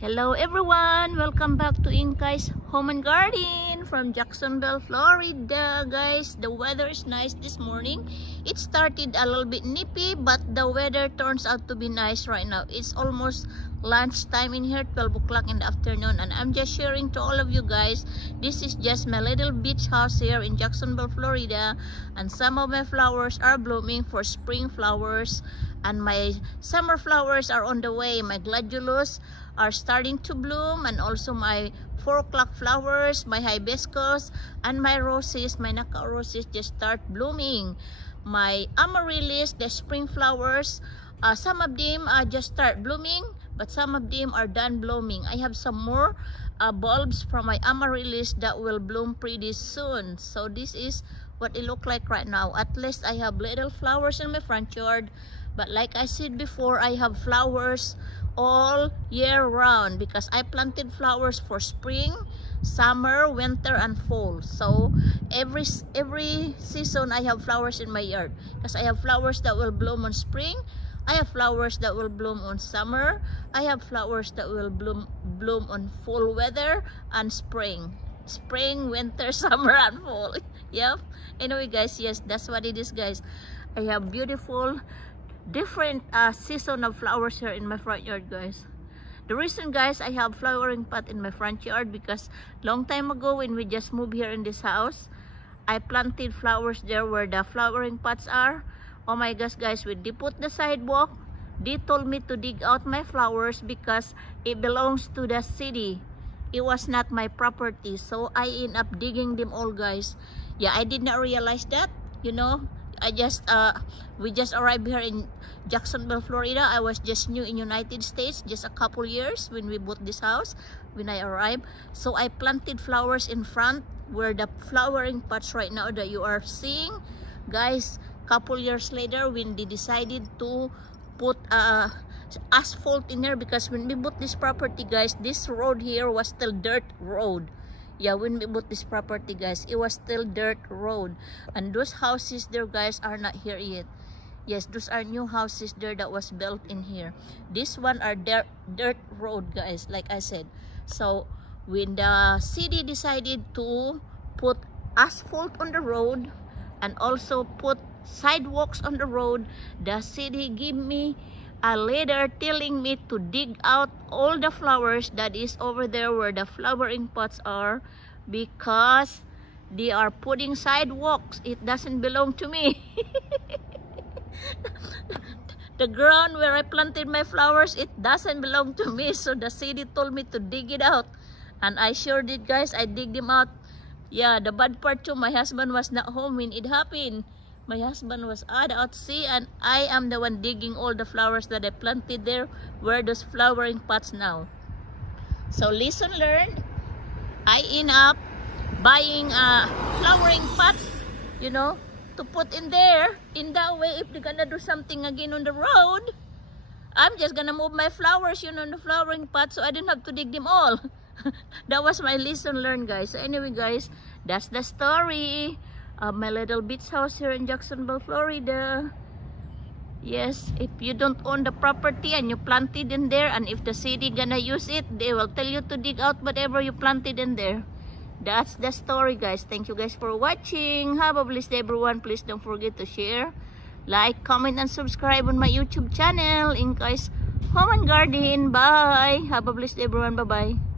Hello everyone! Welcome back to Inkai's Home and Garden from Jacksonville, Florida. Guys, the weather is nice this morning. It started a little bit nippy, but the weather turns out to be nice right now. It's almost lunchtime in here, 12 o'clock in the afternoon, and I'm just sharing to all of you guys. This is just my little beach house here in Jacksonville, Florida, and some of my flowers are blooming for spring flowers, and my summer flowers are on the way. My gladiolus are starting to bloom, and also my 4 o'clock flowers, my hibiscus, and my roses, my knockout roses just start blooming. My amaryllis, the spring flowers, some of them just start blooming, but some of them are done blooming. I have some more bulbs from my amaryllis that will bloom pretty soon. So this is what it look like right now. At least I have little flowers in my front yard, but like I said before, I have flowers all year round because I planted flowers for spring, summer, winter, and fall. So every season I have flowers in my yard because I have flowers that will bloom on spring, I have flowers that will bloom on summer, I have flowers that will bloom on fall weather and spring, winter, summer, and fall. Yep. Anyway guys, yes, that's what it is guys. I have beautiful different season of flowers here in my front yard guys. The reason guys I have flowering pot in my front yard because long time ago when we just moved here in this house, I planted flowers there where the flowering pots are. Oh my gosh guys, when they put the sidewalk, they told me to dig out my flowers because it belongs to the city. It was not my property, so I end up digging them all guys. Yeah, I did not realize that, you know. We just arrived here in Jacksonville, Florida. I was just new in United States, just a couple years when we bought this house, when I arrived. So I planted flowers in front where the flowering pots right now that you are seeing. Guys, couple years later when they decided to put asphalt in there, because when we bought this property guys, this road here was still dirt road. Yeah, when we bought this property guys, it was still dirt road, and those houses there guys are not here yet. Yes, those are new houses there that was built in here. This one are dirt road guys, like I said. So when the city decided to put asphalt on the road and also put sidewalks on the road, the city gave me a letter telling me to dig out all the flowers that is over there where the flowering pots are, because they are putting sidewalks. It doesn't belong to me. The ground where I planted my flowers, it doesn't belong to me. So the city told me to dig it out, and I sure did guys. I dig them out. Yeah, the bad part too, my husband was not home when it happened. My husband was out at sea, and I am the one digging all the flowers that I planted there where those flowering pots now. So lesson learned. I end up buying flowering pots, you know, to put in there. In that way, if they're gonna do something again on the road, I'm just gonna move my flowers, you know, in the flowering pot, so I didn't have to dig them all. That was my lesson learned guys. So anyway guys, that's the story of my little beach house here in Jacksonville, Florida. Yes, if you don't own the property and you planted in there, and if the city gonna use it, they will tell you to dig out whatever you planted in there. That's the story guys. Thank you guys for watching. Have a blessed day everyone. Please don't forget to share, like, comment, and subscribe on my YouTube channel, Inkai's Home and Garden. Bye. Have a blessed day everyone. Bye bye.